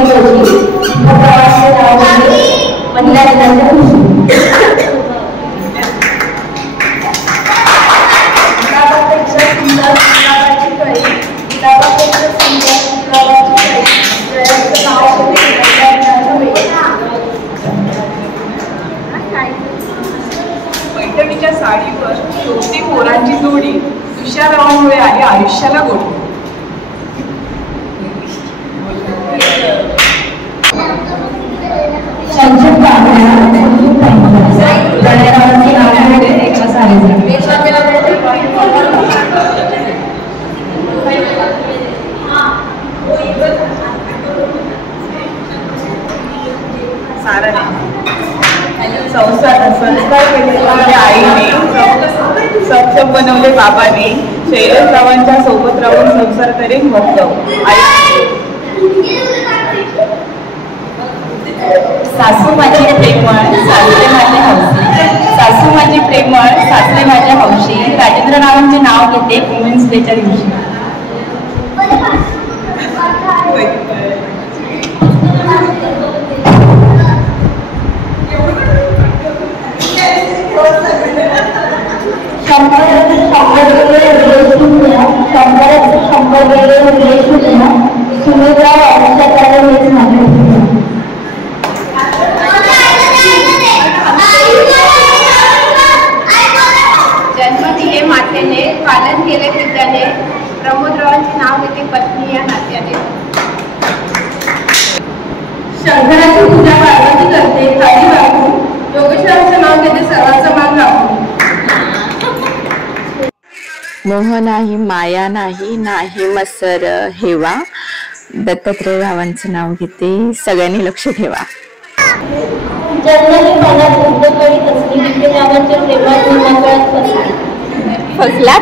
महिला पैठणीच्या साडीवर शेवटी पोरांची जोडी तुषारावामुळे आली आयुष्याला गोडी. संस्कार केले आईने, सक्षम बनवले बाबाने, शैलेशरावांच्या सोबत राहून संसार करेन भक्त. सासू माझी प्रेमळ, सासरे माझे हौशी. सासू माझी प्रेमळ, सासरे माझ्या हौशी. राजेंद्ररावांचे नाव घेते वुमेन्स डेच्या दिवशी. जन्म दिले मातेने, पालन केले पित्याने, प्रमोदरावांचे नाव घेते पत्नी या नात्याने. शंकराची पूजा पार्वती करते खाली वाकून, योगेश्वरांचे नाव घेते सर्वांचा मान राखून. मोह नाही, माया नाही, नाही मत्सर हेवा. दत्तात्रय रावांचं नाव घेते, सगळ्यांनी लक्ष ठेवा. जन्मली मनात उद्धकळी कसली, विखे रावांच्या प्रेमात मनाकळत कसली. फसला